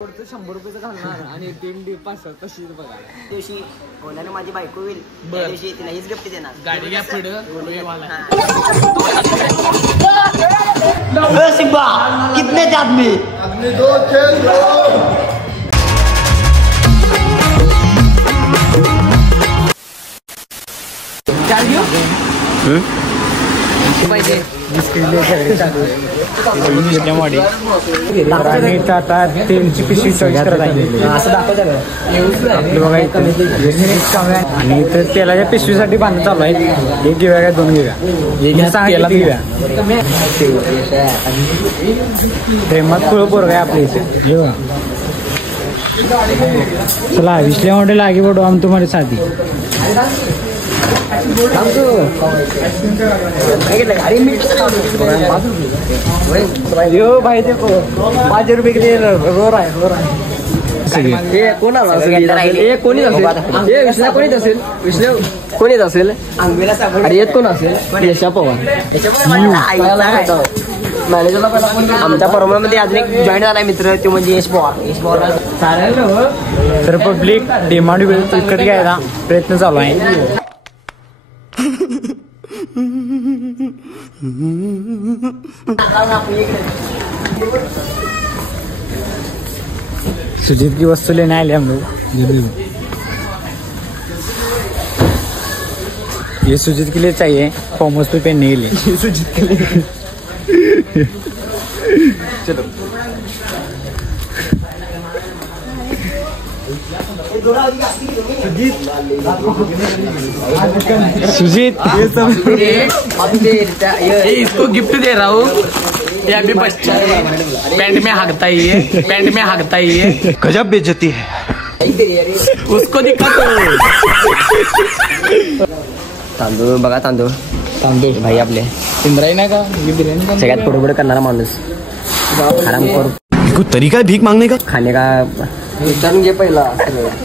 100 रुपयाचं घालणार आणि 3-5 तशीच बघा. दिवशी कोणाने माझी बायको होईल त्या दिवशी तिला हीच गिफ्ट देणार. गाडी घ्या पुढं. सिम्बा कितने थे आदमी? आदमी 2 थे 2. क्या लियो? पाहिजे आता तेलची पिशवी चॉईस करत आहे असं दाखवत बघा आणि इथं तेलाच्या पिशवीसाठी बांधणं चालू आहे. 1 घेऊया काय 2 घेऊया? तेलात घेऊया. प्रेमात खुळ पोरग आहे आपल्या इथे. चला विश्ल्या हॉटेल आगे बढ़ो हम तुम्हारे साथी. भाई देखो 5 रुपये के लिए रो रहा है. कोणीच असेल अरे येत कोण असेल? यशा पवार. आमच्या परममध्ये अजून एक जॉईन झालाय मित्र तो म्हणजे यश पवार. तर पब्लिक डिमांड विकत घ्यायला प्रयत्न चालू आहे. सुजीत की वस्तु लेने आए हम लोग. ये सुजीत के लिए चाहिए फॉर्म हाउस पे पहनने के लिए. सुजीत के लिए चलो सुजीत इसको गिफ्ट दे रहा हूँ. ये अभी बच्चा पैंट में हागता ही है. गजब बेइज्जती है. उसको दिखा तो. तांदूळ बघा तांदूळ भाई आपले इंद्राई ना का बिर्याणी सगळ्यात पुढे करणारा माणूस. आरामखोर कोई तरीका है भीक मांगने का? खाणे का विचारून घे पहिला.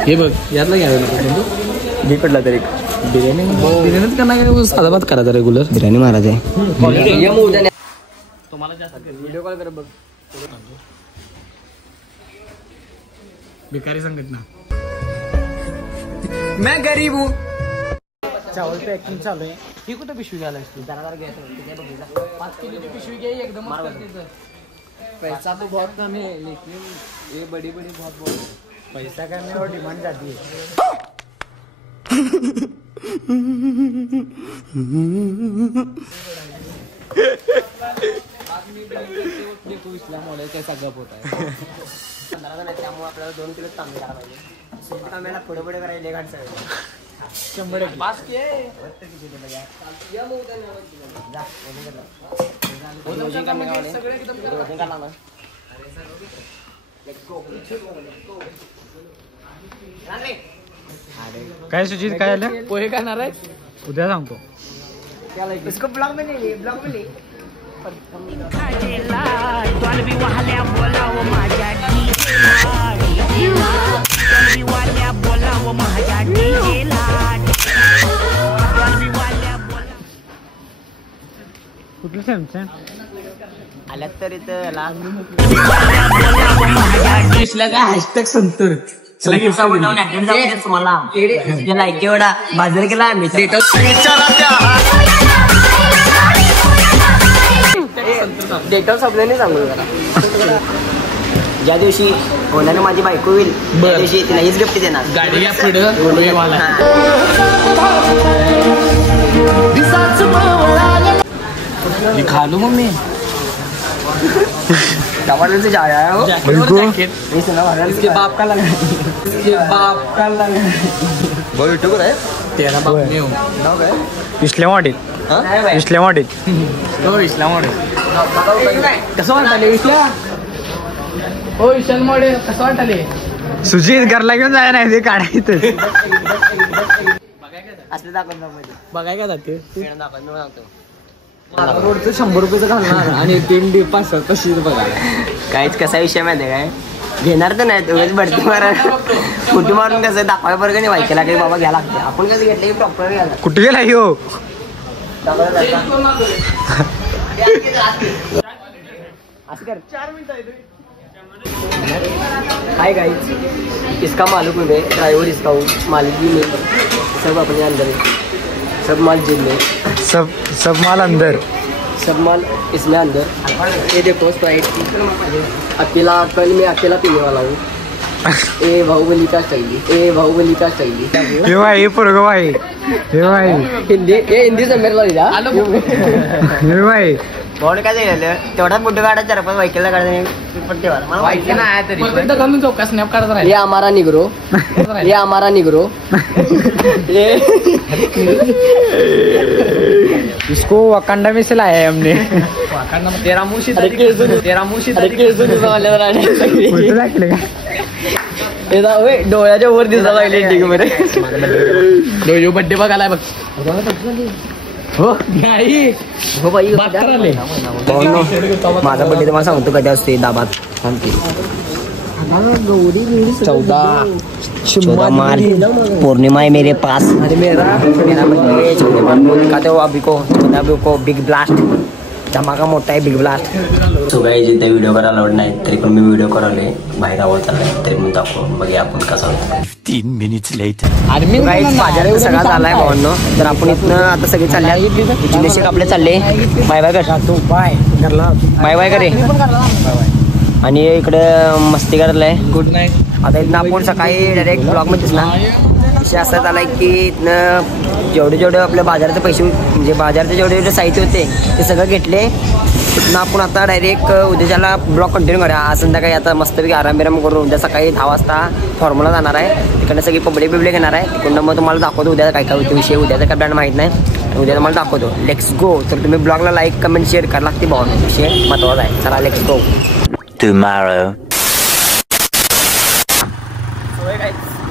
हे बघ यातला घ्यावे घे पडला तरी बिर्याणीच करणार काय साधा भात करायचा रेग्युलर. बिर्याणी महाराज आहे. तुम्हाला जास्त व्हिडिओ कॉल कर बघ. भिकारी संघटना. मैं गरीब हूँ. चावल पॅकिंग चालू आहे. ही कुठं पिशवी घालायची? 5 किलोची पिशवी घे एकदम. पैसा तो बहुत कम है लेकिन ये बड़ी बहुत पैसा करने और डिमांड जाती है. देखो इस्लाम वाला कैसा गप होता है. त्यामुळे आपल्याला 2 किलो तांदूळ घ्यायला पाहिजे. आम्हाला पुढे करायला घाट सगळं 100 बास के काय सुजीत काय आलं? पोहे खाणार आहे. उद्या सांगतो. इसको ब्लॉग में नहीं कुठलं सॅमसंग आल्यात तर इथं लाल हॅशटॅग संतर तुम्हाला लाईक एवढा बाजार केला आम्ही. डेटॉल साबणाने चांगलं करा. ज्या दिवशी कोणाने माझी बायको होईल त्या दिवशी तिला हीच गिफ्ट देणार. गाडी घ्या पुढं. खा लो मम्मी. टमाटर से जा रहा हो. इसके बाप का लगा. भाऊ यूट्यूबर आहे. तेरा बाप नहीं हो. नाव काय? इस्लाम हॉटेल. इस्लाम हॉटेल. हो इस्लाम मॉडेल कसं वाटले? इस्ला हो इस्लाम मॉडेल कसं वाटले? सुजीत घरला घेऊन जाय नाही ते काढायचं. असले दाखवत बघाय का जाते दाखवतो. रोडचं 100 रुपयाचं घालणार आणि 3-5 तशीच बघा. काहीच कसा विषय माहिती काय घेणार तर नाही तुम्ही बढती मारा कुठे मारून कसं दाखवाय बरं नाही वाईकेला काही बाबा घ्यायला लागते. आपण कसं घेतलं प्रॉपर घ्यायला. कुठे गेला हो? असं कर 4 मिनिटं हाय गाइस, इसका मालिक हूँ मैं, ड्राइवर इसका हूँ, मालिक भी मैं, सब अपने अंदर है, सब माल जेब में, सब माल अंदर, सब माल इसमें अंदर। ये देखो स्प्राइट अकेला, कल मैं अकेला पीने वाला हूँ। ए बाहुबली का चाहिए, ए बाहुबली का चाहिए। ये भाई पुरगो भाई, ये भाई हिंदी से मेरे ला ये भाई कोण काय झालं तेवढा बुड्ढ गाडा 4-5 व्हायकल काढायला पडते मला व्हायकल नाही आहे तरी पण घालून जाऊ का स्नॅप काढत राहील। ये हमारा निग्रो, ये हमारा निग्रो, ये इसको वकांडा में से लाया है हमने। वाकांडा में तेरा मुशी वाले राहणे एदा ओए डोळ्याच्या वर दिसायला लागले ठीक मध्ये डोयो बर्थडे बघायला बघ। हो नाही हो बाई आले माझा बर्थडे तुम्हाला सांगतो कधी असते दाबात सांगते 14 मार्च पूर्णिमा है मेरे पास। अरे मेरा अभी को बिग ब्लास्ट धमाका मोठा आहे बिग ब्लास्ट। सो गाइस जिथे व्हिडिओ करायला आवड नाही तरी पण मी व्हिडिओ करायला बाहेर आवड चाललाय तरी पण दाखव बघूया आपण कसा होता। 3 मिनिट्स लेटर गाइस बाजारात सगळा झालाय भावांनो, तर आपण इथनं आता सगळे चालले जिलेशेक आपले चालले बाय बाय कर तू बाय बाय बाय करे आणि इकडे मस्ती करायलाय गुड नाईट। आता इथनं आपण सकाळी डायरेक्ट ब्लॉग मध्येच ना विषय असा झालाय की इथनं जेवढे आपल्या बाजाराचे पैसे म्हणजे बाजाराचे जेवढे साहित्य होते ते सगळं घेतले। तिथनं आपण आता डायरेक्ट उद्याच्याला ब्लॉग कंटिन्यू करूया। आज संध्याकाळी आता मस्तपैकी आराम करून उद्या सकाळी 10 वाजता फॉर्म्युला जाणार आहे। तिकडनं सगळी पब्लिक घेणार आहे। तिकडनं मग तुम्हाला दाखवतो उद्या काय काय होते विषय, उद्याचा काय ब्रँड माहीत नाही, उद्या तुम्हाला दाखवतो। Let's go. तर तुम्ही ब्लॉगला लाईक कमेंट शेअर करायला लागते भाऊ, विषय महत्त्वाचा आहे। चला लेट्स गो। टुमॉरो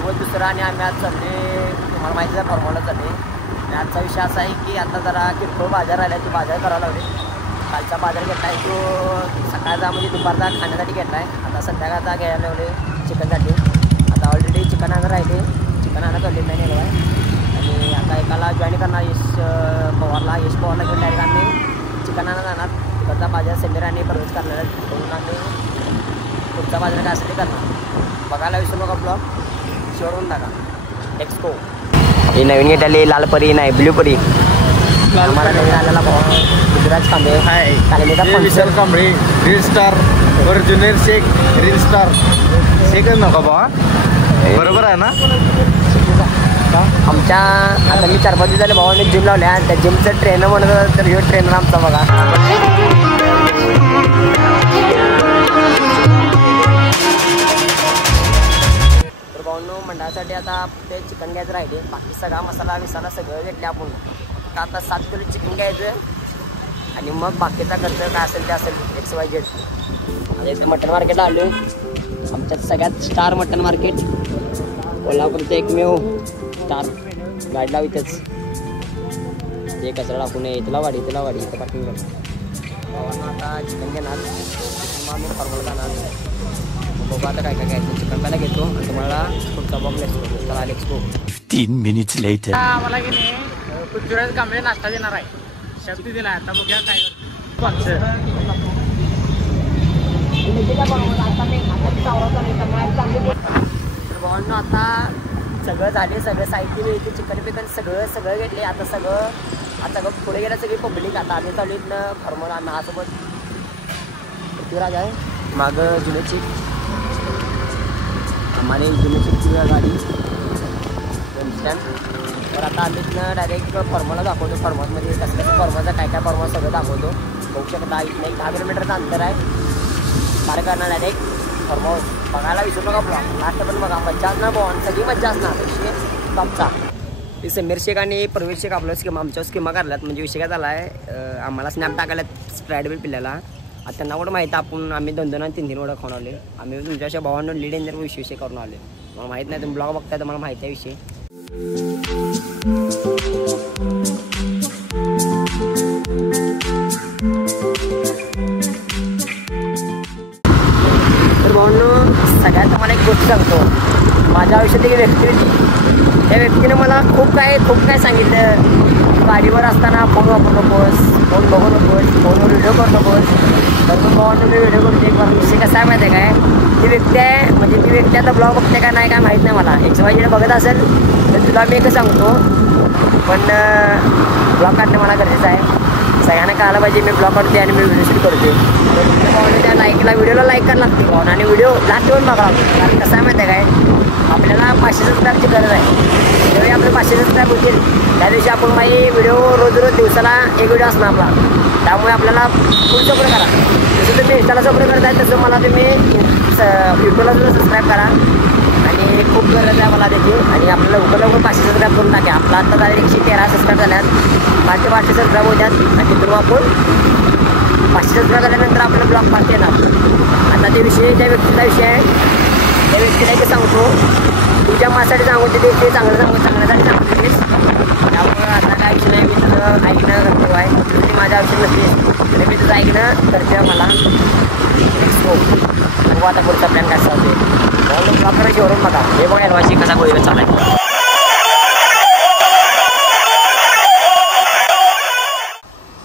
दिवस दुसरा आणि आम्ही आज चालले तुम्हाला माहिती आहे फॉर्म्युला चालले। आणि आजचा विषय असा आहे की आता जरा किरकोळ बाजार आला तो बाजार करावा लागले। कालचा बाजार घेतला आहे तो सकाळचा म्हणजे दुपारचा खाण्यासाठी घेतला आहे। आता संध्याकाळचा घ्यायला लावले चिकनसाठी। आता ऑलरेडी चिकन आणा राहिले, चिकन आणा कळले नाही नेलं आहे आणि आता एकाला जॉईन करणार यश पवारला घेऊन डायरेक्ट आम्ही चिकन आणा जाणार। तिकडचा बाजार समीर आणि प्रवेश करणार आहे, करून आम्ही पुढचा बाजार काय असेल ते करणार। बघायला विसरू नका ब्लॉग शेवटून टाका। Let's go. ही नवीन घेतलेली लाल परी नाही ब्ल्यू परी आम्हाला नवीन आलेला गुजरात कांबळे विशाल कांबळे रील स्टार वर ज्युनियर शेख रील स्टार शेखच नका बा बरोबर आहे ना। आमच्या आता मी 4-5 दिवस झाले भावाने जिम लावल्या आणि त्या जिमचं ट्रेनर म्हणत तर ह्यो ट्रेनर आमचा बघा। मंडळासाठी आता ते चिकन घ्यायचं राहिले, बाकी सगळा मसाला विसाला सगळं घेतले आपण। आता 7 किलो चिकन घ्यायचं आणि मग बाकीचा खर्च काय असेल ते असेल XYZ। आता इथे मटन मार्केटला आलो, आमच्यात सगळ्यात स्टार मटन मार्केट कोल्हापूरचं एकमेव स्टार। गाडी लाव इथंच, ते कचरा टाकून नये इथला वाडी इथं पार्किंग करतो। आता चिकन घेणार मग आम्ही फॉर्म्युला जाणार। बघू आता काय काय घ्यायचं, चिकन पहिला घेतो आणि तुम्हाला पुढचा बॉक्स लेट्स चला लेट्स गो। 3 मिनिट्स लेटर आम्हाला की नाही गुजरात कांबळे नाश्ता देणार आहे, शब्द दिला आता बघूया काय करतो। भावांनो आता सगळं झाले, सगळं साहित्य मिळते चिकन बिकन सगळं घेतले। आता सगळं पुढे गेलं सगळी पब्लिक। आता आम्ही चालू इथनं फॉर्म्युला माझ्यासोबत पृथ्वीराज आहे, मागं जुनेची हमारे जुनेची गाडी स्टँड। और आता आम्ही इथनं डायरेक्ट फॉर्म्युला दाखवतो। फॉर्मसमध्ये कसं फॉर्मचा काय फॉर्मल सगळं दाखवतो। बघू शकता इथनं 10 किलोमीटरचं अंतर आहे, पार करणार डायरेक्ट फॉर्मल। बघायला विसरू नका ब्लॉग लास्ट पण बघा, मज्जा असणार भाऊ, सगळी मज्जा असणार विषय टॉपचा। ते समीर शेख आणि प्रवेश शेख आपलं स्कीम आमच्या स्कीमा काढल्यात, म्हणजे विषय काय झाला आहे आम्हाला स्नॅप टाकायला स्प्राईड बिल पिल्याला। आता त्यांना कुठं माहिती आपण आम्ही 2-2 आणि 3-3 वडा खाऊन आले। आम्ही तुमच्या अशा भावांना लीड एंजर विषय करून आले। मला माहीत नाही तुम्ही ब्लॉग बघताय तर मला माहिती आहे विषय। तर भावांनो सगळ्यात तुम्हाला एक गोष्ट सांगतो, माझ्या आयुष्यात एक व्यक्ती होती, त्या व्यक्तीने मला खूप काय सांगितलं। गाडीवर असताना फोन वापरू नकोस, फोन बघू नकोस, फोनवर व्हिडिओ करू नकोस. तर मग भावांनो मी व्हिडिओ करते. एक विषय कसा आहे माहिती आहे काय, ती व्यक्ती आहे म्हणजे ती व्यक्ती आता ब्लॉग बघते का नाही काय माहीत नाही मला. XYZ बघत असेल तर तुला मी एकच सांगतो, पण ब्लॉग काढणं मला गरजेचं आहे. सगळ्यांना कळायला पाहिजे मी ब्लॉग काढते आणि मी व्हिडिओ शूट करते. तर तुमच्या भावाने त्या व्हिडिओला लाईक करायला लागते भावना आणि व्हिडिओ लास्ट येऊन बघावा लागतो. कारण कसं आहे माहिती आहे काय, आपल्याला 500 सबस्क्राईबची गरज आहे. ज्यावेळी आपले 500 सबस्क्राईब होतील त्या दिवशी आपण माझी व्हिडिओ रोज दिवसाला एक व्हिडिओ असणार आपला. त्यामुळे आपल्याला फुल सपोर्ट करा. जसं तुम्ही इंस्टाला सपोर्ट करताय तसं मला तुम्ही यूट्यूबला सुद्धा सबस्क्राईब करा. आणि खूप गरज आहे मला त्याची. आणि आपल्याला लवकर 500 सबस्क्राईब करून टाका. आपला आत्ता झाले 113 सबस्क्राईब झाल्यात. 500 सबस्क्राईब होत्यात आणि तिथून आपण 500 सबस्क्राईब झाल्यानंतर आपल्याला ब्लॉग पास येणार. आता ते विषय त्या व्यक्तीचा विषय आहे. त्या व्यक्तीला एक सांगतो, तुझ्या माझ्यासाठी सांगू ते चांगल्यासाठी सांगतेस. त्यामुळं आता काय विषय नाही, मी तुझं ऐकणं कर्तव्य आहे. तुझी माझ्या आयुष्यात नसतेस तरी मी तुझं ऐकणं कर्तव्य मला. बघू आता पुढचा प्लॅन कसा होते. म्हणून ब्लॉग करायची वरून बघा. हे बघा NYC कसा गोळीवर चालाय.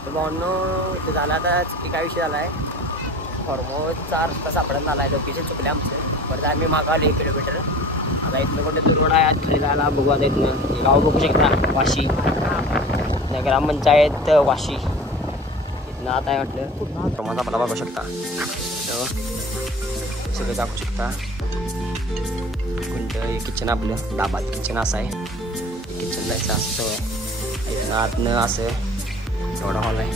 तर भावनो इथे झाला आता की काय विषय झाला आहे, फॉर्मचा रस्ता सापडायला झाला आहे. लोकेशन चुकले आमचं. परत आम्ही मागावले 1 किलोमीटर. आता इथनं कुठे रोड आहे तिथे जायला बघू. आता इथनं हे गाव बघू शकता, वाशी ग्रामपंचायत वाशी. इथनं आता आहे म्हटलं फॉर्मचा आपला बघू शकता, सगळं दाखवू शकता. कोणतं हे किचन आपलं डाबात किचन असं आहे. किचन जायचं असतं इथनं आतनं असं एवढा हॉल आहे.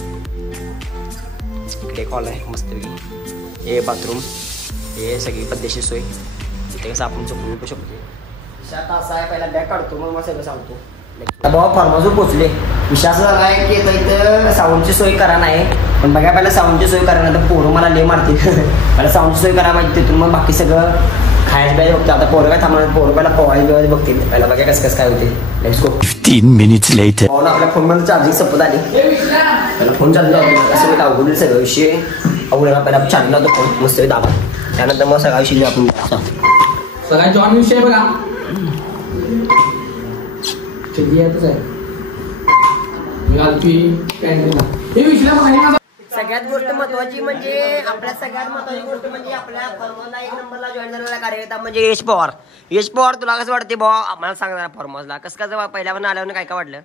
इकडे एक हॉल आहे मस्तपैकी. हे बाथरूम, हे सगळी पद्धतशीर सोय. इथे कसं आपण चुकू शकतो. आता असं आहे, पहिला बॅग काढतो मग मला सगळं सांगतो. बाबा फॉर्माजून पोचले. विषय असं झाला आहे की इथं साऊंडची सोय करा नाही, पण बघा पहिला साऊंडची सोय करा नाही तर पोरं मला लय मारतील. पहिला साऊंडची सोय करा माहिती, तिथून मग बाकी सगळं खायला प्यायला बघतो. आता पोरं काय थांबणार, पोरं पहिला पोहायला बिवायला बघतील. पहिला बघा कसं काय होते. Let's go. 15 minutes later. आपल्या फोनमध्ये चार्जिंग संपत आली. पहिला फोन चार्जिंग लावतो. असं मी अवघड सगळं विषय अवघड. पहिला चार्जिंग लावतो फोन मस्त दाबा. त्यानंतर मग सगळा विषय आपण सगळ्यात जॉन विषय बघा. सगळ्यात गोष्ट महत्वाची म्हणजे आपल्या सगळ्यात महत्वाची गोष्ट म्हणजे आपल्या फॉर्मला 1 नंबरला जॉईन झालेला कार्यकर्ता म्हणजे यश पवार. यश पवार तुला कसं वाटते भाऊ, आम्हाला सांग जरा फॉर्मला कसं कसं पहिल्यावर आल्यावर काय काय वाटलं?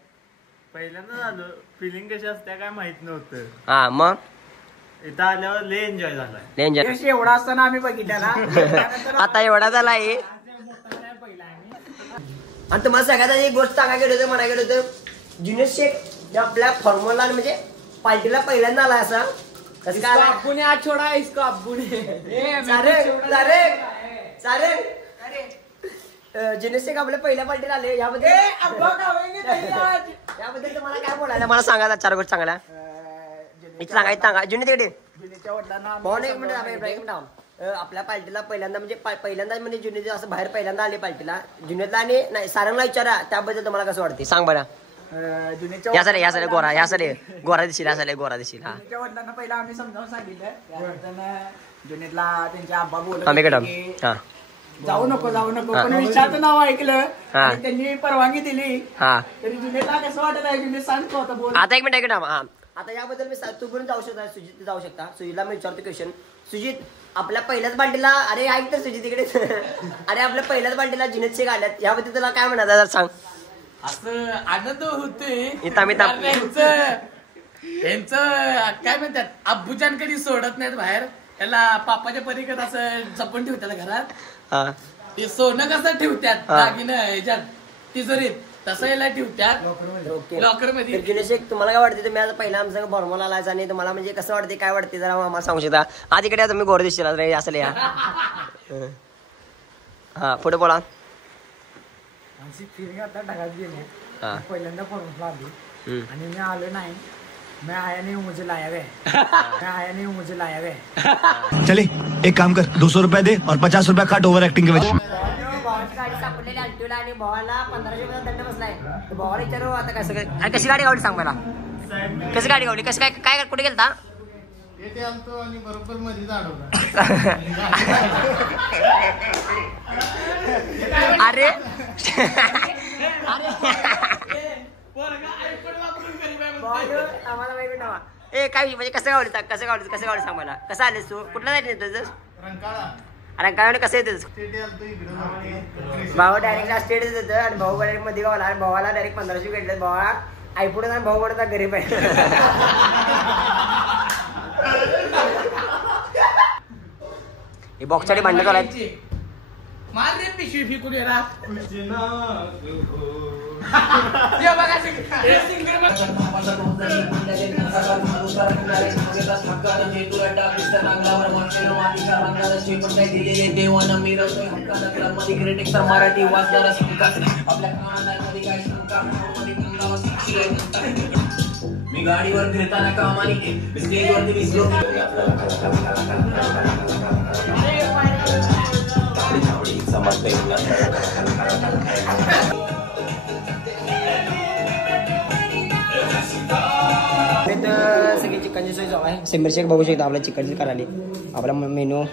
पहिल्यांदा झालं फिलिंग कशी असते काय माहित नव्हतं. हा मग इथं आल्यावर लय एन्जॉय झालाय. एन्जॉय एवढा असताना आम्ही बघितला आता एवढा झाला आहे. आणि तुम्हाला सगळ्यात एक गोष्ट सांगायला गेलो होतं, म्हणायला गेलो होतं, ज्युनियर शेख आपल्या फॉर्मला म्हणजे पार्टीला पहिल्यांदा आला असा. कसं काय अब्बूने आज छोडा इसको अब्बूने ज्युनियर शेख आपल्या पहिल्या पार्टीला आले. याबद्दल तुम्हाला काय बोलायला मला सांगा 4 गोष्टी सांगायला. सांगा जुने तिकडे आपल्या पार्टीला पहिल्यांदा म्हणजे जुने असं बाहेर पहिल्यांदा आले पार्टीला जुनेतला. आणि नाही सारंगला विचारा त्याबद्दल तुम्हाला कसं वाटते सांग बरं. या सारे गोरा दिशील गोरा दिशील. हा वडिलांना पहिला आम्ही समजावून सांगितलं. जुनेतला त्यांच्या आब्बा बोलत हा जाऊ नको पण विचारचं नाव ऐकलं त्यांनी परवानगी दिली. हा तरी जुनेतला कसं वाटत आहे जुने सांगतो आता बोल. आता 1 मिनिट हा आता याबद्दल मी तू पण जाऊ शकता. सुजित जाऊ शकता. सुजितला मी विचारतो क्वेश्चन. सुजित आपल्या पहिल्याच बाल्टीला अरे ऐक तर सुजित इकडे अरे आपल्या पहिल्याच बाल्टीला जुनेत शेख आल्यात याबद्दल तुला काय म्हणायचं सांग. असं आनंद होते यांचं काय म्हणतात अब्बूजान कधी सोडत नाहीत बाहेर. त्याला पापाच्या परीकडे असं जपून ठेवतात घरात. ते सोनं कसं ठेवतात दागिनं ह्याच्यात तिजोरीत तसं याला ठेवतात लॉकर मध्ये. जुनेत शेख तुम्हाला काय वाटते, तुम्ही आज पहिला आमचं फॉर्मला आलायचं आणि तुम्हाला म्हणजे कसं वाटते काय वाटते जरा आम्हाला सांगू शकता. आज इकडे तुम्ही गोर दिसला असं या हा पुढे बोला. फिलिंग आता ढगात गेली. पहिल्यांदा फॉर्मला आली आणि मी आलो नाही. मैं आया नहीं मुझे लाया गया. चले एक काम कर 200 रुपया दे और 50 रुपया काट ओव्हर ऍक्टिंग के वजह. गाडी सापडलेली अल्टोला आणि भावाला 1500 दंड बसलाय. भावाला विचारू आता कसं काय कशी गाडी गावली सांग मला. कशी गाडी गावली कसं काय कुठे गेलता. येथे आलतो आणि बरोबर मध्ये अडवला. अरे आम्हाला माहिती नावा काय म्हणजे कसं गावलं सांग मला. कसं आलेस तू, कुठला जायचं तुझं अरे काय कसं येतच भाऊ डायरेक्ट स्टेट येतं आणि भाऊ डायरेक्ट मध्ये गावला आणि भावाला डायरेक्ट 1500 भेटले. भावा आयपुढे जाऊन भाऊ पडता गरीब आहे. हे बॉक्ससाठी भांडण करायची मार रे पिशवी फेकून येणार. मराठी वाचणारा मी गाडीवर फिरताना कामानी स्टेजवरती दिसलो. सगळी चिकनची सोय जाऊ आहे. सिमर शेख बघू शकता आपल्या चिकनची करायला. आपला मेनू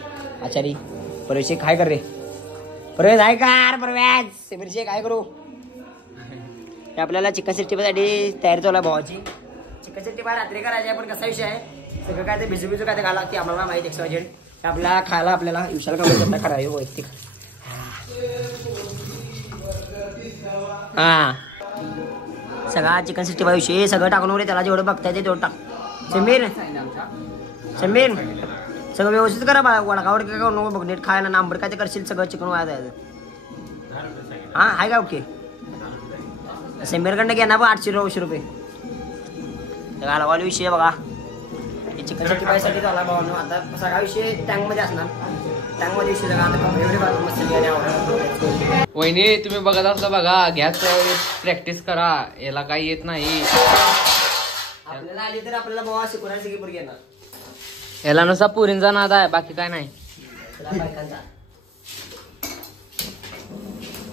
आचारी परवेश शेख काय कर रे. परवेश आहे कार परवेश सिमर शेख काय करू. आपल्याला चिकन 65 साठी तयारी चालू आहे भावाची. चिकन 65 रात्री करायची आहे पण कसा विषय आहे सगळं काय ते भिजू काय ते घाला लागते आपल्याला माहिती एक्सवायझेड. आपल्याला खायला आपल्याला विशाल का करावी वैयक्तिक. हा सगळा चिकन 65 विषयी सगळं टाकून वगैरे त्याला जेवढं बघताय ते तेवढं टाक. समीर सगळं व्यवस्थित करा बा. वडकावड काय नको बघ नीट खायला नांबर काय ते करशील सगळं चिकन वाया जायचं. हा आहे का ओके. समीरकडनं घेणार बघ 800-900 रुपये. घालवाला विषय बघा चिकन 65 साठी झाला भावानो. आता सगळा विषय टँकमध्ये असणार. टँकमध्ये विषय सगळा आता मस्त. वहिनी तुम्ही बघत असला बघा गॅस प्रॅक्टिस करा. याला काही येत नाही. आपल्याला आली तर आपल्याला बाबा शिकवणार सगळी पोरगी येणार. याला नुसता पुरींचा नाद आहे बाकी काय नाही.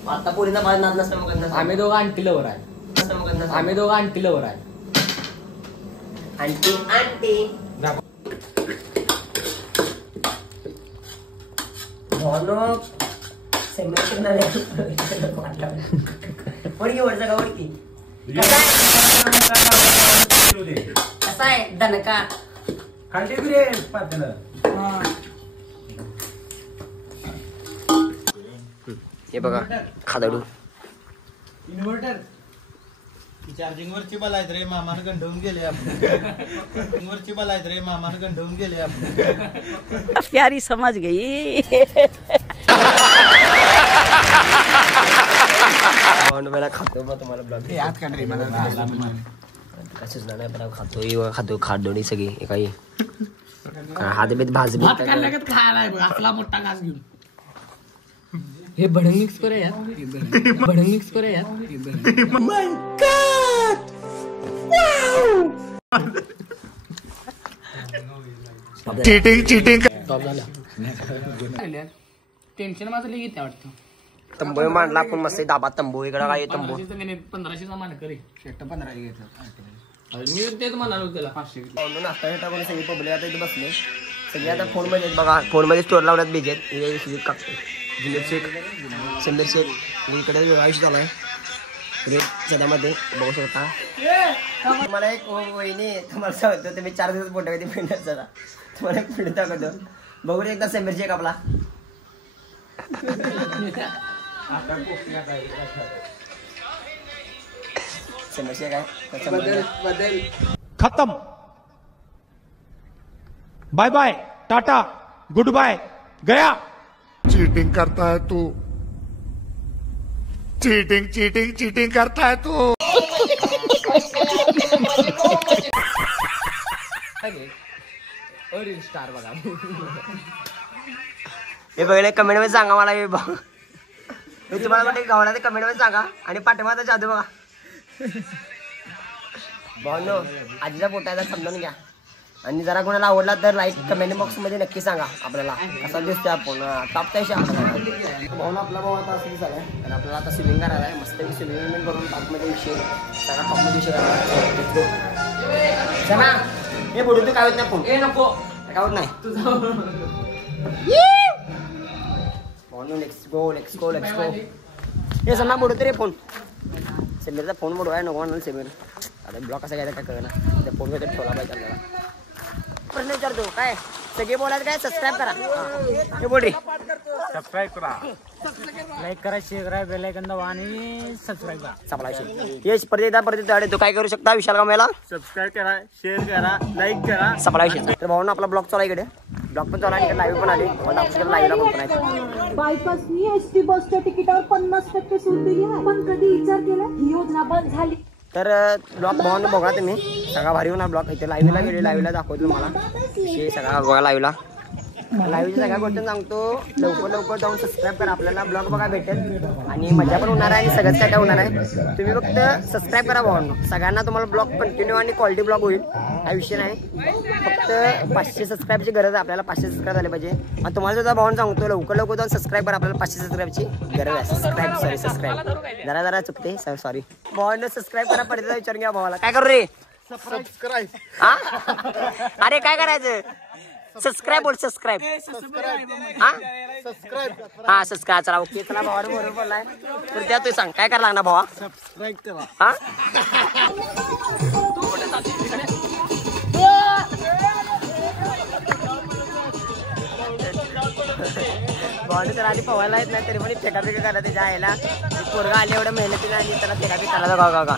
आता पोरींचा माझा नाद नसतं मग आम्ही दोघं आंटी लवर आहे. आम्ही दोघं आंटी लवर आहे. आंटी आंटी वडकी वडचा का वडकी कसा आहे दणका हे बघा खादाडू इन्व्हर्टर चार्जिंग वरची बलायत रे मामानं गंडवून गेले आपण. वरची बलायत रे मामानं गंडवून गेले आपण. प्यारी समझ गई. खातो मग तुम्हाला ब्लॉग सुचणार नाही पण खातो खाडोणी सगळी काही हात बीत भाज भात खाल्ल्यागत खायला आहे बघ असला मोठा घास घेऊन. हे भडंग मिक्स करूया भडंग मिक्स करूया. चीटिंग टेन्शन माझं लई घेते वाटतं. तंबू मांडला आपण मस्त दाबा तंबू इकडे काय तंबू 1500चा मान करे 1500 घेतलं. मी तेच म्हणालो त्याला 500 नाश्ता टाकून सगळी पब्लिक आता इथे बसले. सगळे आता फोन मध्ये बघा फोन मध्ये स्टोर लावण्यात बिझी आहेत. कापतो जुनेद शेख समीर शेख इकडे वेगळा आयुष्य झालाय. ग्रेट सध्यामध्ये बघू शकता. तुम्हाला एक वहिनी तुम्हाला सांगतो तुम्ही 4 दिवस मोठ्या कधी फिरण्यात जरा तुम्हाला एक फिरत दाखवतो. बघू एकदा समीर शेख आपला समीर शेख आहे. खत्म. Bye bye tata goodbye गया. चीटिंग करता है तू. चीटिंग करता है तू. स्टार बघा. हे बघा कमेंट मध्ये सांगा मला. हे तुम्हाला कुठे गावला ते कमेंट मध्ये सांगा. आणि पाठीमागचा जादू बघा भावनो आजीचा फोटो समजून घ्या. आणि जरा कोणाला आवडला तर लाईक कमेंट बॉक्स मध्ये नक्की सांगा आपल्याला कसा दिसतोय आपण टॉपचा भावना. आपला भाऊ आता असं झालाय आणि आपल्याला आता स्विमिंग करायला आहे. मस्त स्विमिंग करून टॉपमध्ये विषय सगळा टॉपमध्ये विषय करायला. हे बोलू तू काय होत नाही फोन नको काय होत नाही लेट्स गो. हे समा बोलू रे फोन. समीरचा फोन मोडवाय नको म्हणाल समीर. आता ब्लॉक कसा घ्यायला काय कळना. फोन वगैरे ठेवला पाहिजे आपल्याला. प्रश्न विचारतो काय सगळे बोलायचं काय सबस्क्राईब करा हे बोल रे सबस्क्राईब करा लाईक करा शेअर करा बेल आयकॉन दाबा आणि सबस्क्राईब करा चपला यश परत तू काय करू शकता विशाल कामेला सबस्क्राईब करा शेअर करा लाईक करा सपला तर भाऊ आपला ब्लॉग चालू आहे इकडे ब्लॉग पण चालू आहे लाईव्ह पण आले मला लाईव्हला पण आहे बायपासनी एसटी बसच्या तिकिटावर 50% सूट दिली आहे पण कधी विचार केला ही योजना बंद झाली तर ब्लॉग भावांना बघा तुम्ही सगळा भारी होणार ब्लॉग इथे लाईव्हला गेले लाईव्हला दाखवतो तुम्हाला हे सगळा बघा लाईव्हला सगळ्या गोष्टी सांगतो लवकर जाऊन सबस्क्राईब करा आपल्याला ब्लॉग बघा भेटेल आणि मजा पण होणार आहे आणि सगळंच काय होणार आहे तुम्ही फक्त सबस्क्राईब करा भावांनो सगळ्यांना तुम्हाला ब्लॉग कंटिन्यू आणि क्वालिटी ब्लॉग होईल हा विषय नाही फक्त 500 सबस्क्राईबची गरज आहे आपल्याला 500 सबस्क्राईब झाले पाहिजे आणि तुम्हाला सुद्धा भावांना सांगतो लवकर जाऊन सबस्क्राईब करा आपल्याला 500 सबस्क्राईबची गरज आहे सबस्क्राईब जरा चुकते सॉरी भावांना सबस्क्राईब करा पडते विचारून घ्या भावाला काय करू रे हा अरे काय करायचं सबस्क्राईब बोल सबस्क्राईब हा सबस्क्राईब चला ओके चला भावा बरोबर बोललाय तर त्या तू सांग काय करायला लागणार भावा सबस्क्राईब करा हा भावाने तर आधी पवायला येत नाही तरी पण फेकाफेकी करा त्याच्या आईला पोरगा आले एवढ्या मेहनतीने आणि त्याला फेकाफेकी करायला का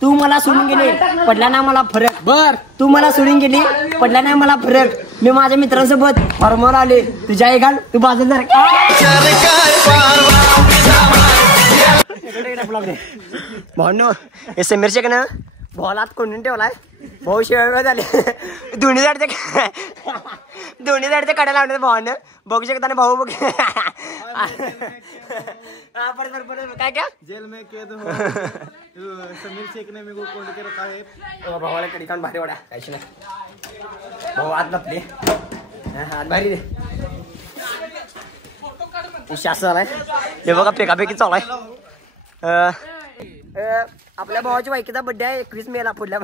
तू मला सोडून गेली पडला नाही मला फरक बर तू मला सोडून गेली पडला नाही मला फरक मी माझ्या मित्रांसोबत फॉर्मवर आले तुझ्या आई घाल तू बाजूला भाऊ हे समीरचे ना भावाला आत कोंडून ठेवलाय भाऊ शिवाय झाले दोन्ही झाडचे काढायला लावले भावानं बघू शकता ना भाऊ बघ परत काय क्या जेल में कैद हो समीर शेख ने मेरे को कोंड के रखा है भावाला कडी खाऊन भारी वाडा काहीच नाही भाऊ आत लपले हात भारी रे शास्त्र आलाय हे बघा फेकाफेकी चालू आहे आपल्या भावाच्या बायकीचा बर्थडे आहे 21 मेला पुढल्या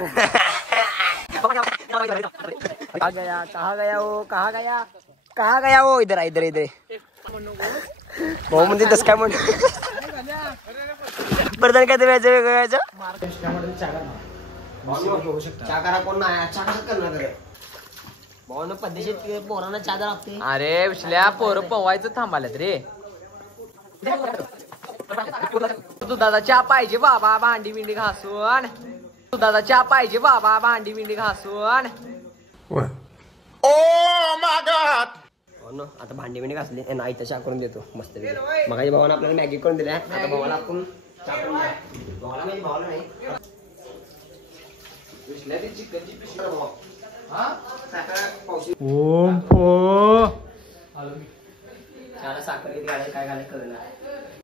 कहा गया हो इधर इधर भाऊ म्हणजे तस काय म्हण प्रधान काय वेगळं चाकारा कोण नाही चाकाच करणार भाऊ पद्धतशीर पोरांना चादर लागते अरे विसल्या पोरं पवायचं थांबाल्यात रे दुधाचा चहा पाहिजे बाबा भांडी बिंडी घासून दुधाचा चहा पाहिजे बाबा भांडी बिंडी घासून आता भांडी बिंडी घासली नाही तर चहा करून देतो मस्त मग भावानं आपल्याला मॅगी करून दिल्या आता भावाला आपण चहा करून द्या भावाला नाही ओम फो चहाला साखर किती घालायचं काय घालायचं कळणार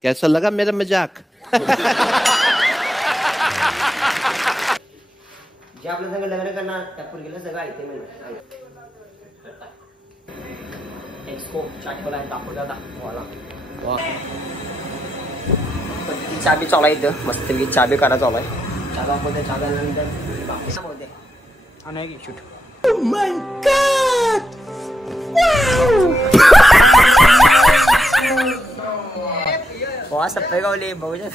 कैसा लगा मेरा मजाक जे आपल्या संग लग्न करणार त्या पुरगीला सगळं ऐकते मी एक्सपो चाटोला दाखवू दादा चहा बी चालू आहे इथं मस्त चहा बी काढा चालू आहे चहा दाखवते चहा झाल्यानंतर बाकी सांगते आणि शूट सप्पे गावले बघूच्या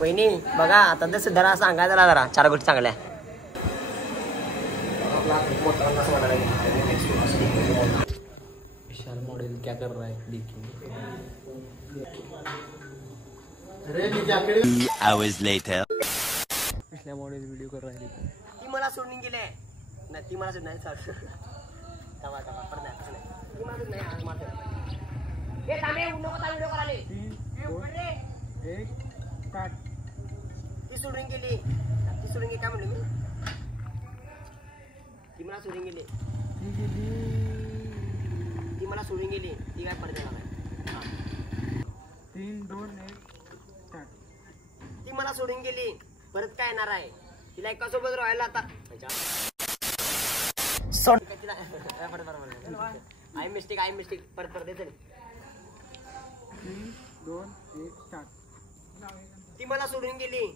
वहिनी बघा आता तर सुधारा सांगायला जरा 4 गोष्टी चांगल्या विशाल मॉडल क्या कर रहा है देखिए विशाल मॉडल वीडियो कर रहा है देखो ती मला सोडून गेले नाही ती मला सोडून नाही ती सोडून गेली काय म्हणलं मी ती मला सोडून गेली ती काय परत येणार नाही 3, 2, 1 स्टार्ट. ती मला सोडून गेली परत काय येणार आहे तिला एकासोबत राहायला आता आय मिस्टेक परत येते 3, 2, 1 स्टार्ट. ती मला सोडून गेली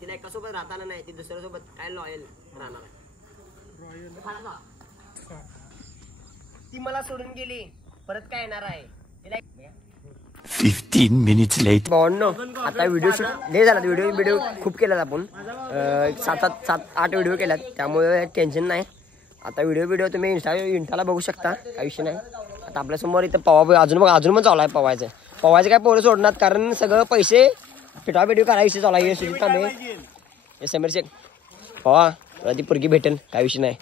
तिला एकासोबत राहताना नाही ती दुसऱ्या सोबत काय लॉयल राहणार आहे ती मला सोडून गेली परत काय येणार आहे तिला 15 minutes later. भावांनो आता व्हिडिओ शूट नाही झाला व्हिडिओ खूप केल्यात आपण 7-8 व्हिडिओ केल्यात त्यामुळे टेन्शन नाही आता व्हिडिओ तुम्ही इंस्टाला बघू शकता काही विषय नाही आता आपल्यासमोर इथं पवा अजून पण चालू आहे पवायचं काय पोरं सोडणार कारण सगळं पैसे फिटवा करायला विषय चालू आहे सुजित कांबळे समीर शेख पवा तुला ती पोरगी भेटेल काय विषय नाही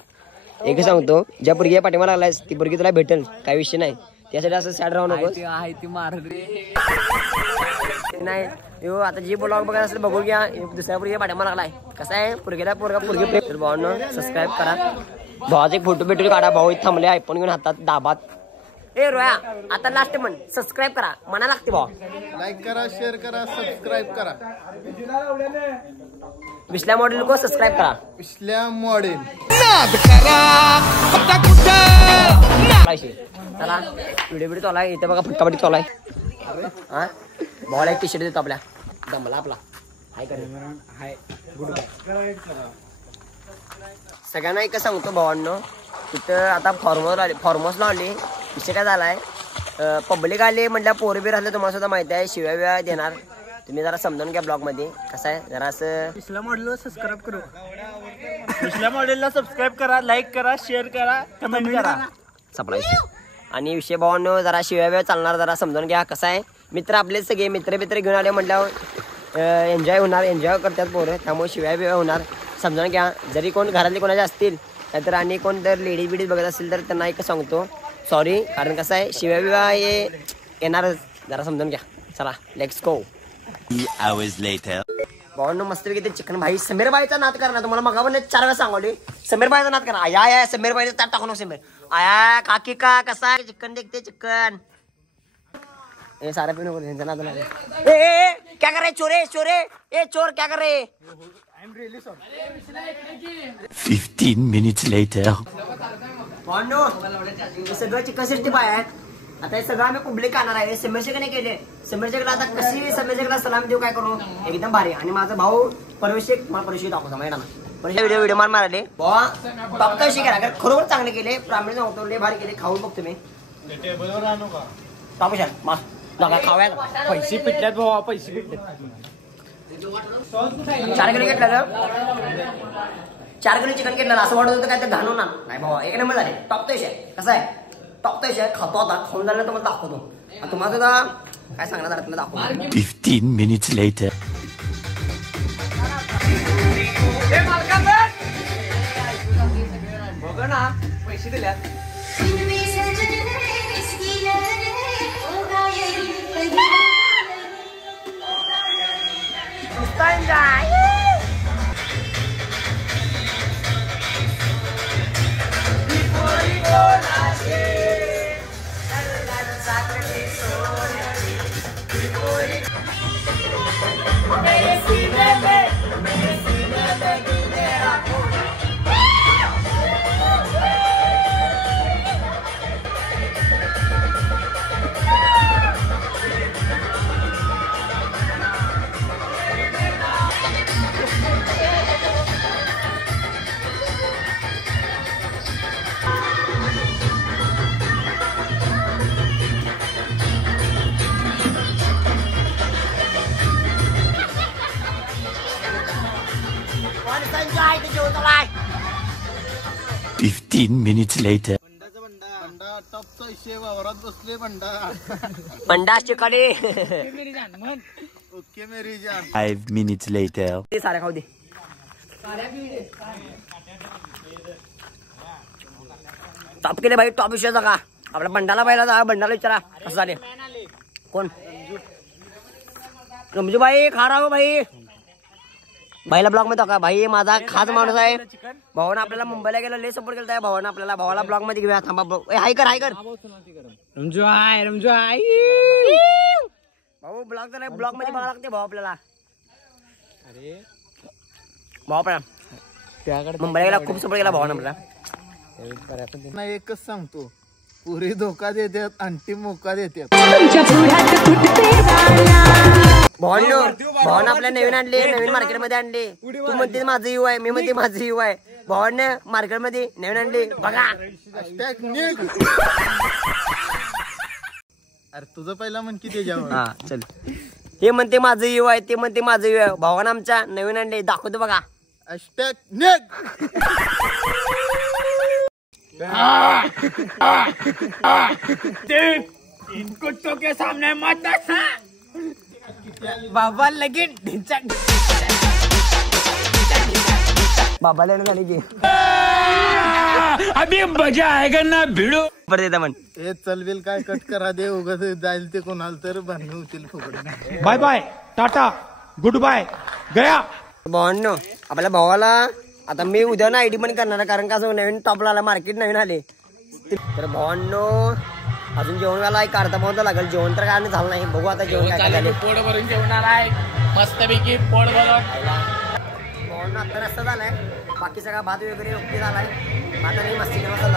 एक सांगतो ज्या पोरगी पाठीमार लागलायस ती पोरगी तुला भेटेल काय विषय नाही त्यासाठी असं सॅड राहू नको नाही यो आता जी ब्लॉग बघायला असेल बघू घ्या दुसऱ्या पोरगी पाठीमार लागलाय कसं आहे पोरगी भावांनो सबस्क्राईब करा भावाचा एक फोटो भेटून काढा भाऊ थांबले आयफोन घेऊन हातात दाबात ए रोया आता लास्ट म्हण सबस्क्राईब करा म्हणा लागते भाऊ लाईक करा शेअर करा सबस्क्राईब करा विश्ल्या मॉडेल को सबस्क्राईब करा पिछल्या मॉडेल चला व्हिडिओ चालू आहे इथे बघा फटकापटी चालू आहे हा भावाला एक टी शर्ट देतो आपल्या दमला आपला हाय गुड बाय सगळ्यांना एक सांगतो भावांनो तिथं आता फॉर्मर्स लावली विषय काय झालाय पब्लिक आले म्हटल्या पोरं बिर असले तुम्हाला सुद्धा माहिती आहे शिव्या देणार तुम्ही जरा समजून घ्या ब्लॉग मध्ये कसं आहे जरा असं पिछल्या मॉडेलला सबस्क्राईब करू पिछल्या मॉडेलला सबस्क्राईब करा लाईक करा शेअर करा कमेंट करा सप्लाय आणि विषय भावांनो जरा शिव्या चालणार जरा समजून घ्या कसं आहे मित्र आपले सगळे मित्र घेऊन आले म्हटल्यावर एन्जॉय करतात पोरं त्यामुळे शिव्या होणार समजून घ्या जरी कोण घरातले कोणाचे असतील नाहीतर आणि कोण जर लेडीज बिडीज बघत असतील तर त्यांना एक सांगतो सॉरी कारण कसं आहे शिव्या हे येणारच जरा समजून घ्या चला लेट्स गो 2 hours later. भावांनो मस्तपैकी ते चिकन भाई समीर भाईचा नाद करा ना तुम्हाला मग 4 वेळा सांगवली समीर भाईचा नाद करा आया समीर भाईचा ताट टाकू नको समीर आया काकी का कसा आहे चिकन देखते चिकन ए सारा पिनो बोल त्यांचा नाद नाही ए क्या कर रहे चोर ए चोर क्या कर रहे 15 minutes later. भावांनो सगळं चिकन 65 आहे आता हे सगळं आम्ही पब्लिक करणार आहे समीर शेखने केले समीर शेखला आता कशी समीर शेखला सलाम देऊ काय करू एकदम भारी आणि माझा भाऊ परवेश दाखवतो माहिती ना व्हिडिओ मारले भावा टॉपचा विषय केला खरोबर चांगले केले प्रामाणिक सांगतो लय भारी केले खाऊन बघतो मी टेबलवर आणू का टॉप खाव्या पैसे पिटल्यात भावा पैसे पिटल्यात 4 किलो घेतलं 4 किलो चिकन घेतलं असं वाटत होतं काय ते घाण होणार नाही भावा 1 नंबर झाले टॉपचा विषय कसा आहे टॉपचा विषय खातो आता खाऊन झालं तुम्हाला दाखवतो तुम्हाला सुद्धा काय सांगणार झालं तुम्हाला दाखवतो 15 minutes later. बघ ना पैसे दिल्यात संजय 15 minutes later. बंडा टॉपचा विषय वावरात बसले बंडा चिकडी ओके मेरी जान 5 minutes later. ते सारे खाऊ दे टॉप केले भाई, टॉप विषय का आपला बंडाला पाहिला जा, बंडाला विचारा कसं झाले. कोण रमजू भाई खा रहा हो भाई. भाईला ब्लॉग मध्ये का भाई माझा खास माणूस आहे. भावानं आपल्याला मुंबईला गेलो, लय सपोर्ट केला आहे भावानं आपल्याला. भावाला ब्लॉग मध्ये घेऊया. थांबा हाय कर रमजू हाय भाऊ. ब्लॉग तर ब्लॉग मध्ये बघायला लागते भाऊ आपल्याला. भाऊ आपल्याला मुंबईला गेला, खूप सपोर्ट केला भावानं आपल्याला. एकच सांगतो, पुरी धोका देतात, अंटी मोका देतात. भावानं आपल्या नवीन आणले, नवीन मार्केटमध्ये आणले. तू म्हणते माझं यू आहे, मी म्हणते माझं यू आहे. भावानं मार्केटमध्ये नवीन आणले बघा. अरे तुझं पहिला म्हण किती त्याच्यावर. हा चल. हे म्हणते माझं यू आहे, ते म्हणते माझं यू आहे. भावानं आमच्या नवीन आणले, दाखवतो बघा. इनको के सामने मत बाबा लगेच बाबाला झाली की अभी मजा आएगा ना भिडो. बरं देता म्हण. हे चलबिल काय कट करा दे, उगाच जाईल ते कोणाला तर भांडण होतील फुकट. Bye bye tata goodbye गया. भावांनो आपल्या भावाला आता मी उद्या ना आयडी पण करणार आहे, कारण का असं नवीन टॉपला आला, मार्केट नवीन आले. तर भावांनो अजून जेवण झाला, एक अर्धा पाऊन लागेल. जेवण तर काय झालं नाही, बघू आता जेवण काय झालं. पोट भरून जेवणार आहे मस्तपैकी, पोट भरून. भावांनो आता रस्ता झालाय, बाकी सगळा भात वगैरे ओके झालाय. भात आणि मस्ती करून झाला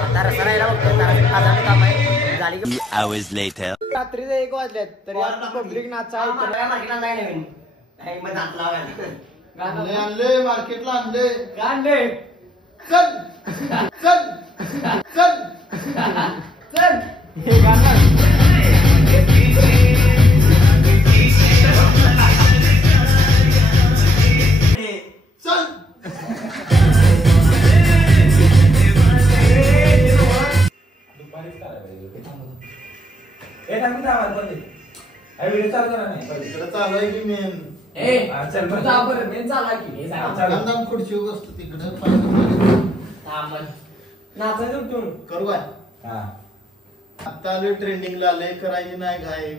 आता रस्ता राहिला बघतो. काम आहे झाली की hours later. रात्रीचे 1 वाजल्यात तरी पब्लिक नाचा मार्केटला नाही नवीन मग हात लावायला. आणले मार्केटला आणले. गांडे चल चल चल चल हे गाणं चल. चालू आहे की मेन. खुर्ची बसतो तिकडे करू काय. आता आलोय ट्रेंडिंगला, आलंय करायची नाही घाई.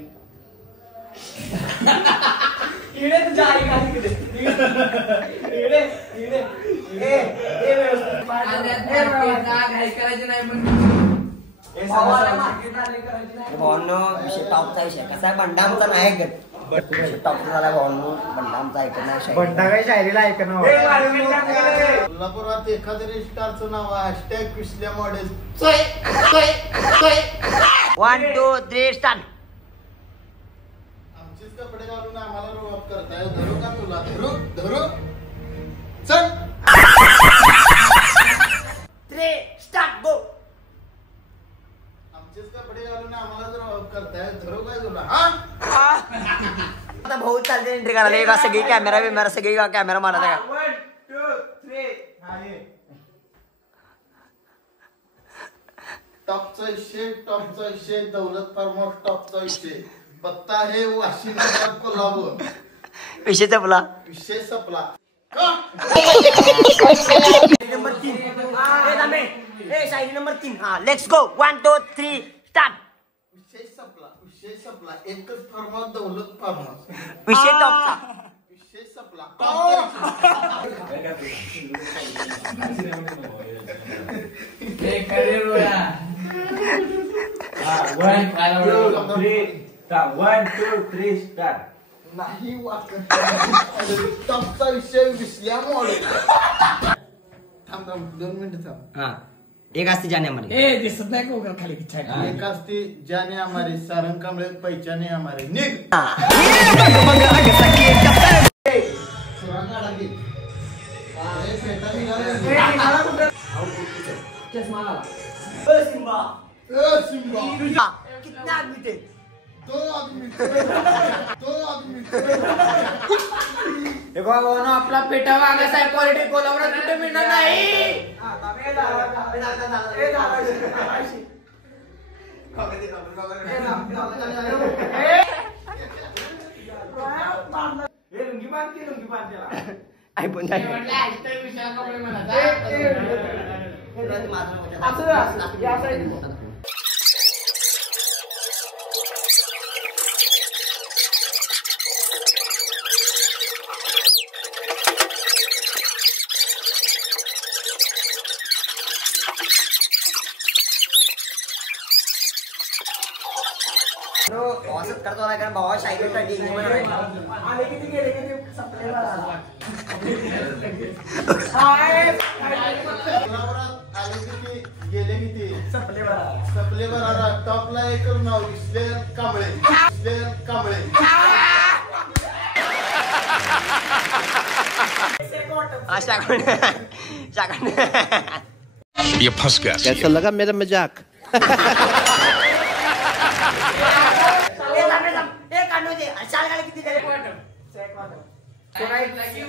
करायची नाही पण भावांनो विषय टॉपचा विषय कसा आहे. बंडा आमचा नाही ऐकत, टॉपचा झाला भावांनो. बंडा आमचा ऐकत नाही. बंडा काही शायरीला ऐकणं. कोल्हापुरात एखाद्या स्टारचं नाव हॅशटॅग पिसल्या मॉडेल. 1 2 3 स्टार्ट. आमचेच कपडे घालून आम्हाला रोप करताय. धरू का तुला? धरू धरू चल. 3 स्टार्ट गो. आमचेच कपडे घालून आम्हाला रोप करताय. धरू काय तुला? आता भाऊ चालते एंट्री करायला. एक सगळी कॅमेरा सगळी कॅमेरा मारत आहे. 1 2 3 टॉपचा विषय दौलत फार्मर. टॉपचा विषय पत्ता आहे वाशिम कोल्हापूर. विषय संपला. विषय संपला. नंबर 3 शायरी नंबर 3. हा लेट्स गो. 1 2 3 स्टार्ट. विषय संपला. एकच फार्मर दौलत फार्मर. विषय टॉपचा. विषय संपला. नाही वाटत. टॉपचा विषय विसल्या मॉडेल. थांब 2 मिनिटं थांब. हा एक असते जाण्यामध्ये. ए दिसत नाही का उगा खाली छाटी. एक असते जाने हमारे सारंग कांबळे पैचाने हमारे. निघ. कितना आदमी थे? 2 आदमी. आपला पेटा वागायचा आहे. क्वालिटी कोल्हापुरात कुठे मिळणार नाही. आयफोन करतो कारण भावा शाही गेले किती सपले बरा टॉपला एक नाव कांबळे ये फंस गया। कैसा लगा मेरा मजाक?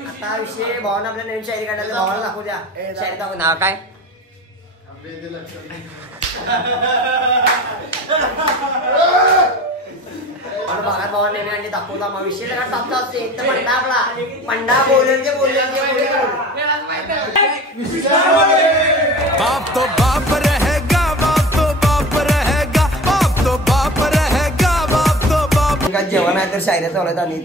आता विषय भावानं आपल्या नवीन शायरी काढायला भावाला दाखवू द्या. शायरी दाखवू नाव काय भागात भावा नेहमी आणि दाखवता मग विषय जरा टॉपचा असते तर पंडा आपला पंडा बोलेल ते बाप तो बाप रहेगा, बाप तो बाप रहेगा, बाप तो बाप रहेगा, बाप तो बाप. जेवण आहे तर शायऱ्या चालत आणि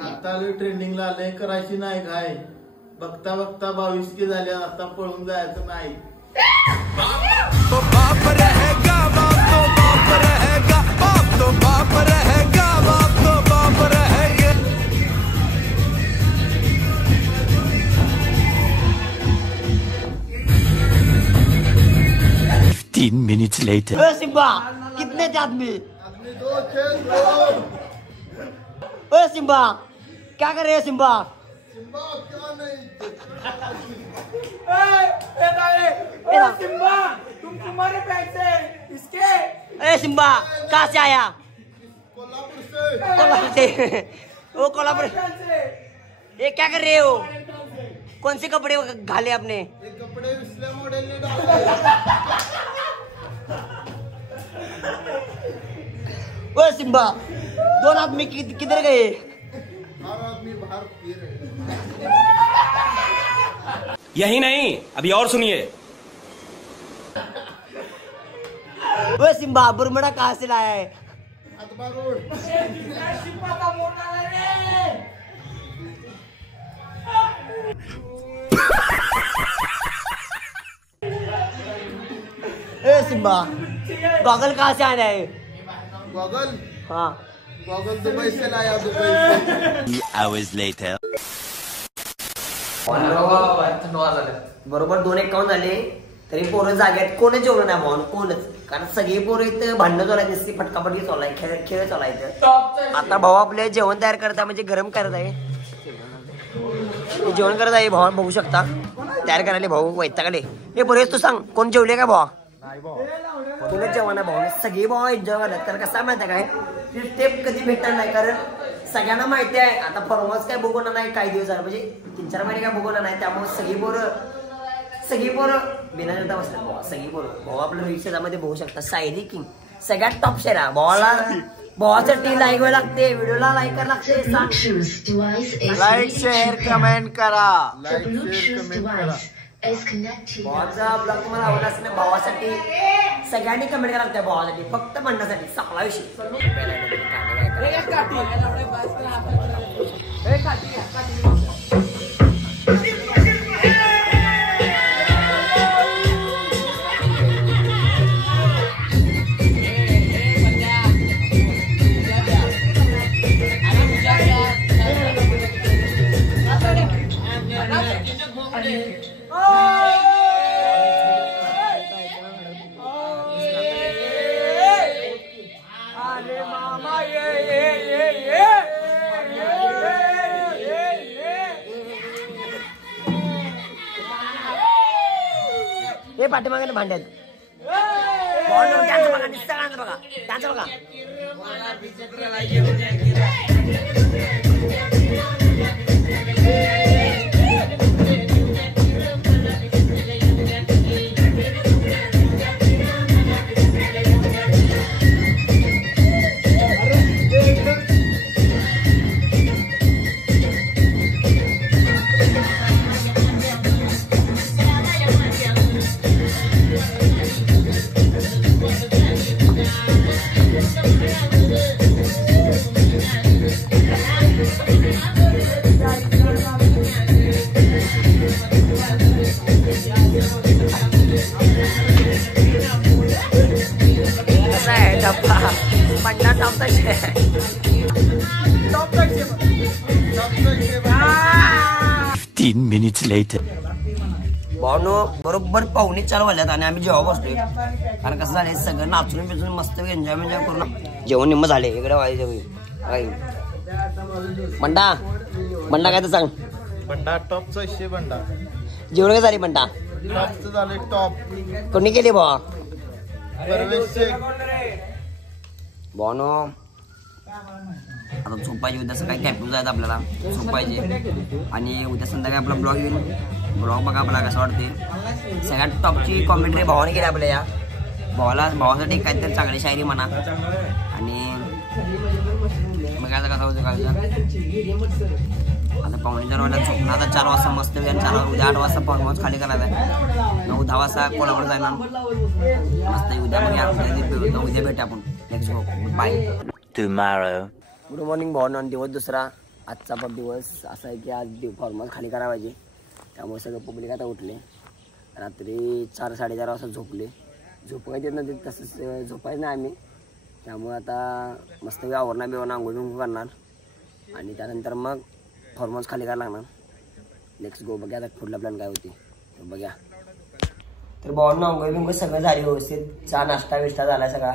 आता ट्रेंडिंगला आलंय करायची नाही काय बघता बघता 22 की झाल्या आता पळून जायचं नाही. तो बाप रहेगा, बाप तो बाप रहेगा, बाप तो बाप रहेगा, बाप तो बाप रहेगा. 15 minutes later. सिम्बा कितने थे आदमी सिम्बा क्या कर रहे हैं सिम्बा सिम्बा तुम तुम्हारे पैसे इसके सिम्बा कहाँ से आया कोल्हापुर से वो कोल्हापुर ये क्या कर रहे हो कौन से कपड़े घाले आपने कपडे विसल्या मॉडेलने ओ सिम्बा दोन आदमी किधर गए आदमी बाहर फिर रहे. यही नहीं अभी और सुनिए. ओ सिम्बा बुरमड़ा कहाँ से लाया है अतबा रोड सिम्बा गॉगल कहाँ से आना है गॉगल हाँ गॉगल दुबई से लाया दुबई से. 2 hours later. बरोबर 2:51 झाले तरी पोरं जाग्यात कोणच जेवलं नाही भाऊन कोणच कारण सगळे पोरं इथं भांडणं चालू आहेत नुसती फटकाफटकी चालू आहे खेळ चालू आहे. आता भाऊ आपले जेवण तयार करत आहे म्हणजे गरम करत आहे जेवण करत आहे भाऊ बघू शकता तयार करायला भाऊ वैतागले हे बरेच तू सांग कोण जेवले का भावा कोणच जेवण आहे भाऊ सगळे भाऊ एन्जॉय करतात कारण कसं माहिती आहे काय स्टेप कधी भेटणार नाही कारण सगळ्यांना माहिती आहे आता फॉर्मर्स काय बघवणार नाही काही दिवस म्हणजे 3-4 महिने काय बघवणार नाही त्यामुळे सगळी पोरं बिना जनता बसतात भाऊ सगळी पोरं भाऊ आपल्या रिक्षामध्ये बघू शकता सायरी किंग सगळ्यात टॉप शेअर आहे भावासाठी लाईक व्हायला लागते व्हिडिओला लाईक करायला लागते लाईक शेअर कमेंट करा भावाचा ब्लॉग तुम्हाला आवडला असेल भावासाठी सगळ्यांनी कमेंट करायला लागते भावासाठी फक्त म्हणण्यासाठी चांगला विषय हे पाठीमागे भांड्यात बघा निसर्गानं बघा त्यांचं बघा कसा आहे डब्बा बंडा टॉपचा शेअर 15 minutes later. भावनो बरोबर 4:45 वाजल्यात आणि आम्ही जेव्हा बसलोय कारण कसं झालंय सगळं नाचून बिचून मस्त एन्जॉय करून जेवण निम्म झाले इकडे व्हायचं बंडा बंडा काय तर सांग बंडा टॉपचा विषय बंडा जेवण काय झाली बंडा टॉपचं झाले टॉप कोणी केली भावा भावनो आता झोपायची उद्या सकाळी कॅम्पिंग जायचं आपल्याला झोपायचे आणि उद्या संध्याकाळी आपला ब्लॉग येईल ब्लॉग बघा आपल्याला कसं वाटते सगळ्यात टॉपची कॉमेंट्री भावाने केली आपल्या या भावासाठी काहीतरी चांगली शायरी म्हणा आणि मग आता कसं होतं कालचं आता 4:45 वाजता झोपणार आता 4 वाजता मस्त उद्या 8 वाजता फॉर्महाऊस खाली करायचा आहे 9-10 वाजता कोल्हापूर जायला मस्त उद्या भेट आपण next bye Tomorrow. Good morning भावना दिवस दुसरा आजचा पण दिवस असा आहे की आज फॉर्महाऊस खाली करायला पाहिजे त्यामुळे सगळं पब्लिक आता उठले रात्री 4-4:30 वाजता झोपले झोपायचे नंतर तसंच झोपायचं नाही आम्ही त्यामुळे आता मस्त आवरणा बिवणं आंघोळ करणार आणि त्यानंतर मग फॉर्महाऊस खाली करायला लागणार नेक्स्ट गो बघा आता पुढला प्लॅन काय होते बघा तर भावना आंघोळ बिंघोळ सगळं झाले व्यवस्थित चहा नाश्ता बिष्टा झाला सगळा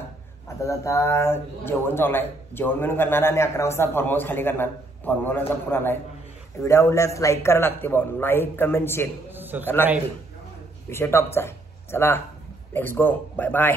आता जेवण चालू आहे जेवण बिवण करणार आणि 11 वाजता फॉर्महाऊस खाली करणार फॉर्महाऊसचा पूर आला आहे व्हिडिओ आवडल्यास लाईक करायला लागते भाऊ लाईक कमेंट शेअर करायला लागते विषय टॉपचा आहे चला लेट्स गो बाय बाय